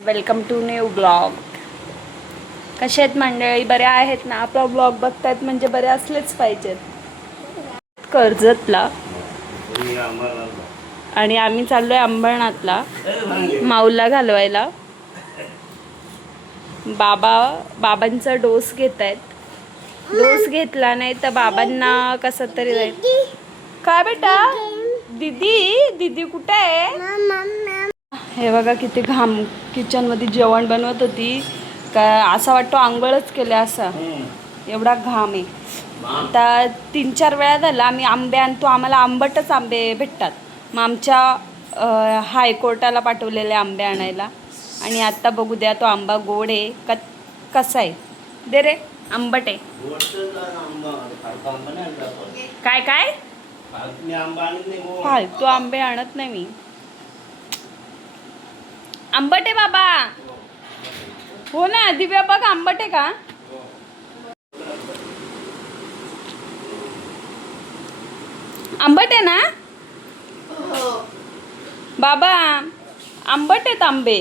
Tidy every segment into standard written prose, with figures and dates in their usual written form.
Welcome to new blog. कसे आहेत मंडळी? बऱ्या आहेत ना? आपला ब्लॉग बघतायत म्हणजे बरे असलेच पाहिजेत. कर्जतला आणि आम्ही चाललोय अंबरनाथला माऊला घालवायला. बाबांचा डोस घेत आहेत. डोस घेतला नाही तर बाबांना कसं तरी जाईल. काय बेटा? दीदी कुठे आहे? हे बघा किती घाम. किचन मध्ये जेवण बनवत होती का असं वाटतो आंघोळच केल्या असा एवढा घाम आहे. आता 3-4 वेळा झाला आम्ही आंबे आणतो, आम्हाला आंबटच आंबे भेटतात. मग आमच्या हायकोर्टाला पाठवलेले आंबे आणायला आणि आता बघू द्या तो आंबा गोड आहे कसा आहे. दे रे. आंबट आहे. काय काय फालतू आंबे आणत नाही मी. आंबट आहे बाबा. हो ना दिव्या बघ आंबट आहे का? आंबट आहे ना बाबा? आंबट आहेत आंबे.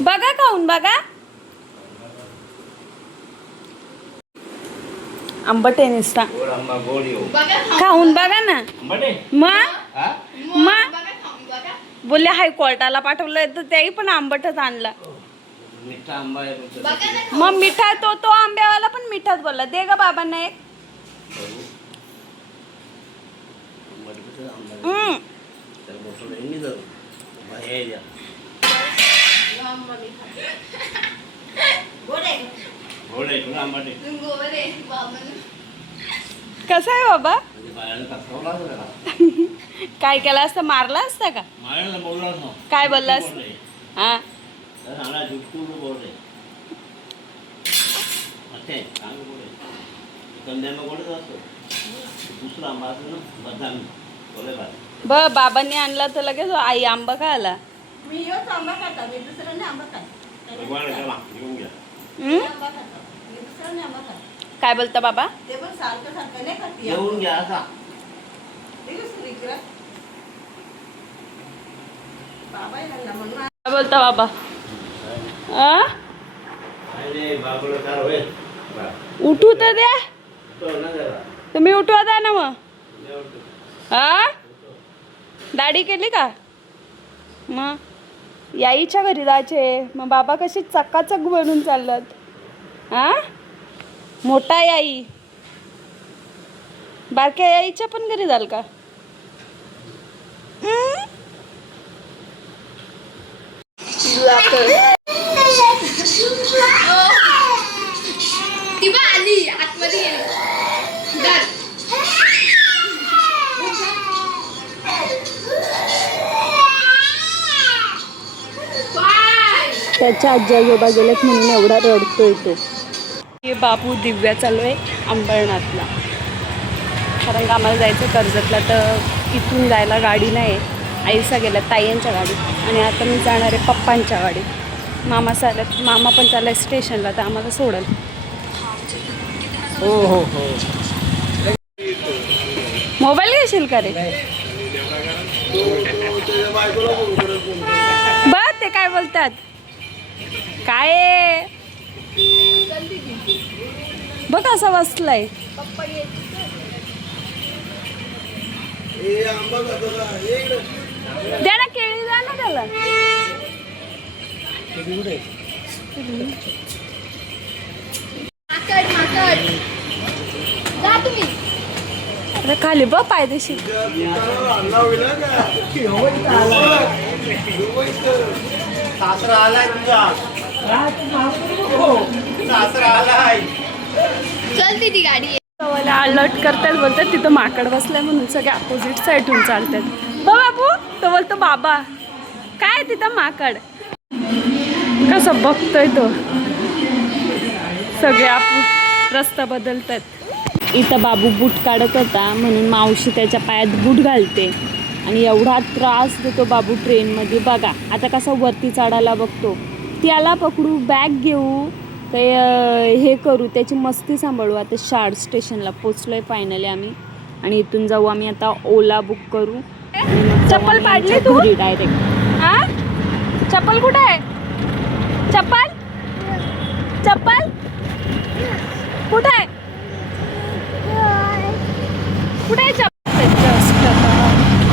बघा खाऊन बघा. आंबट आहे नुसता. खाऊन बघा ना. मग बोलले हायकोर्टाला पाठवलंय तर त्याही पण आंबटच आणला. मग मिठा तो आंब्यावाला पण मिठाच बोलला. दे ग बाबांना एक. कसा आहे बाबा? काय केलं असतं? मारला असता का? काय बोलला असत? हा बाबांनी आणला तर लगेच आई आंबा का आला. काय बोलता बाबा? काय बोलता बाबा? उठू तर द्या. तुम्ही उठवा द्या ना. मग दाढी केली का? मग याईच्या घरी जायचे. मग बाबा कशी चकाचक बनून चाललात. मोठा याई बारक्या याईच्या पण घरी जाल का? त्याच्या आजी आजोबा गेलेत म्हणून एवढा रडतोय तो. हे बाबू दिव्या चालू आहे अंबरनाथला. कारण का आम्हाला जायचं कर्जतला तर इथून जायला गाडी नाही. आईसा गेला ताईंच्या गाडीत आणि आता मी जाणार आहे पप्पांच्या गाडीत. मामा पण चाललाय स्टेशनला तर आम्हाला सोडेल. हो हो हो. मोबाईल घेशील का रे? बघ ते काय बोलतात. काय बघ असा बसलाय. द्या ना केळी द्या ना त्याला. अरे खाली बघ पायदेशी. चल ती गाडी अलर्ट करतात बोलतात तिथं माकड बसलाय म्हणून सगळे अपोजिट साईडून चालतात. बाबू तो बोलतो बाबा काय तिथं माकड. कसं बघतोय तो. सगळे रस्ता बदलतात. इथं बाबू बूट काढत होता म्हणून मावशी त्याच्या पायात बूट घालते आणि एवढा त्रास देतो बाबू ट्रेनमध्ये. बघा आता कसा वरती चढायला बघतो. त्याला पकडू बॅग घेऊ ते हे करू त्याची मस्ती सांभाळू. आता शार्ड स्टेशनला पोचलो आहे फायनली आम्ही आणि इथून जाऊ आम्ही आता ओला बुक करू चप्पल पाडली तू डायरेक्ट हा चप्पल कुठे आहे चप्पल चप्पल कुठे आहे कुठे आहे चप्पल जस्ट आता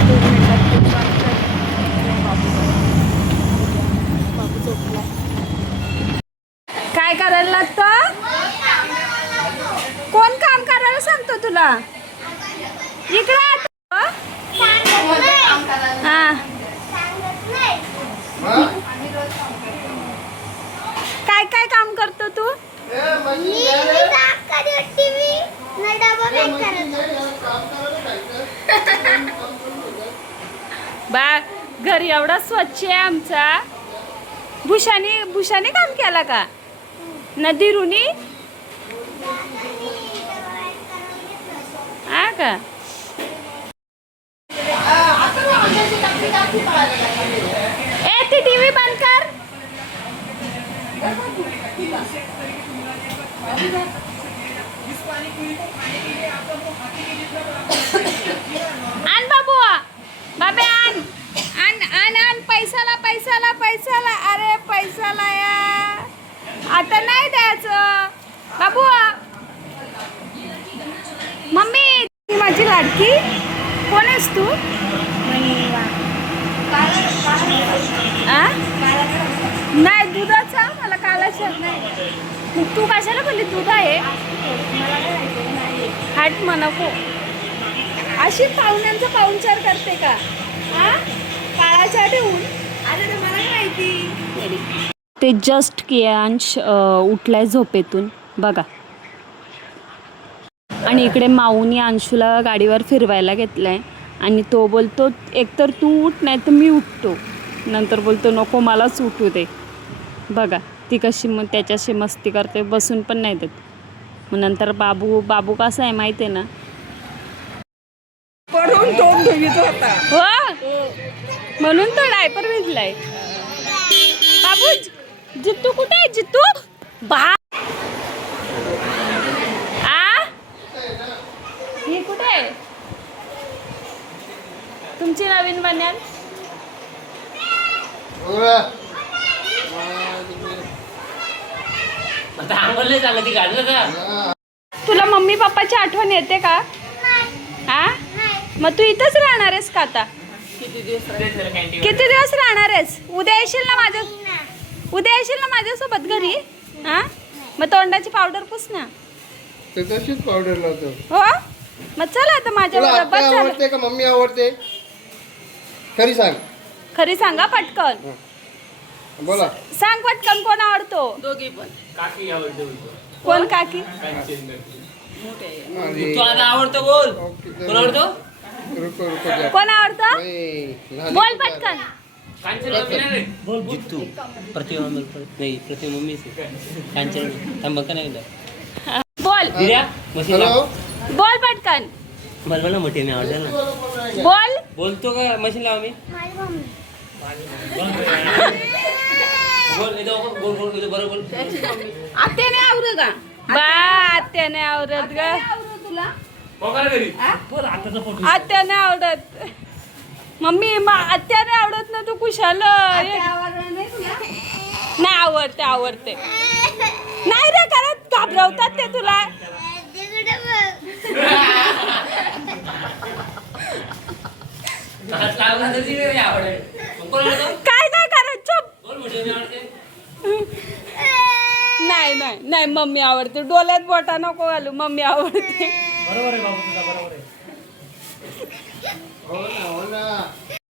2 मिनिटात ते पाडतात. बाबू झोपला. काय करायला लागतं कोण काम करायला सांगतो तुला इकडे हा काय काय काम करतो तू बा घर एवढा स्वच्छ आहे आमचा भूषाने काम केला का नदी रुनी हा का ए ती टीव्ही बंद कर आण बाबू बाबे आण आण आण आण पैसाला पैसाला पैसाला अरे पैसाला या आता नाही द्यायचं बाबू मम्मी ती माझी लाडकी कोण आहेस तू नाही दुधाचा मला कालाच्या नाही तू कशाला बोलली दूध आहे हाट नको अशी पाहुण्यांचा पाहुणचार करते का हा काळाच्या ठेवून अरे मला काय माहिती ते जस्ट कियांश उठलाय झोपेतून बघा आणि इकडे माऊनी अंशूला गाडीवर फिरवायला घेतलाय आणि तो बोलतो एकतर तू उठ नाही तर मी उठतो नंतर बोलतो नको मलाच उठू दे बघा ती कशी मग त्याच्याशी मस्ती करते बसून पण नाही देत मग नंतर बाबू कसा आहे माहिती आहे ना पडून तोंड धुवीत होता हो म्हणून तो डायपर भिजलाय बाबू जित्तू कुठे आहे जित्तू बा ही कुठे आहे तुमची नवीन बन्यान तुला मम्मी पप्पाची आठवण येते का हा मग तू इथंच राहणार आहेस का आता किती दिवस राहणार आहेस उद्या येशील ना माझ्यासोबत घरी हा मग तोंडाची पावडर पुस ना तशीच पावडर लावतो हो मग चला आता माझ्या बरोबर आवडते का मम्मी आवडते खरी सांगा पटकन बोला सांग पटकन कोण आवडतो दोघी पण काकी आवडते कोण काकी तू आता आवडतो बोल कोण आवडतो कोण आवडतं बोल पटकन बोल जितू प्रतिमा नाही प्रतिमा मम्मी कांचन थांब का नाही बोल दिर्या मशीन लाव बोल पटकन मला ना मोठी मी आवडलं ना बोल बोलतो का मशीन लाव मी बोल इथं बोल बोल इथं बरोबर आत्याने आवडत का बा आत्याने आवडत ग बोल आताचा फोटो आत्याने आवडत मम्मी आत्याने आवडत ना तू कुशाल नाही आवडते नाही रे करत घाबरवतात ते तुला काय नाही करत चुप नाही मम्मी आवडते डोळ्यात बोटा नको घालू मम्मी आवडते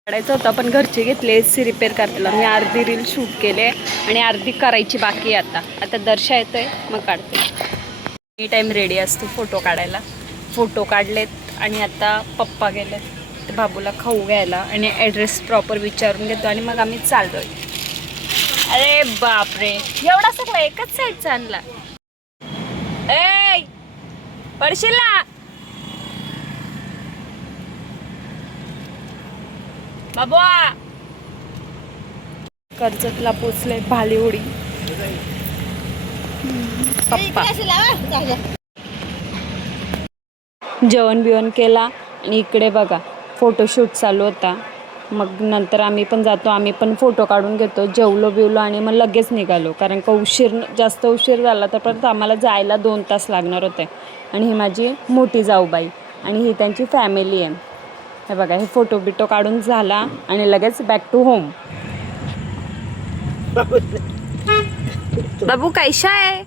काढायचं होतं पण घरचे घेतले एसी रिपेअर करायला मी अर्धी रील शूट केले आणि अर्धी करायची बाकी आहे आता दर्शा येतोय मग काढते एनी टाईम रेडी असतो फोटो काढायला फोटो काढलेत आणि आता पप्पा गेलेत ते बाबूला खाऊ घ्यायला आणि ॲड्रेस प्रॉपर विचारून घेतो आणि मग आम्ही चाललोय अरे बापरे एवढा सगळा एकच साईडचा आणला ए पडशील ना बाबा कर्जतला पोचले भालीहोडी पप्पा जेवण बिवण केला आणि इकडे बघा फोटोशूट चालू होता. मग नंतर आम्ही पण जातो, आम्ही पण फोटो काढून घेतो, जेवलो बिवलो आणि मग लगेच निघालो. कारण का जास्त उशीर झाला तर परत आम्हाला जायला 2 तास लागणार होते. आणि ही माझी मोठी जाऊबाई आणि ही त्यांची फॅमिली आहे. हे बघा, हे फोटो बिटो काढून झाला आणि लगेच बॅक टू होम. बाबू कैसा आहे?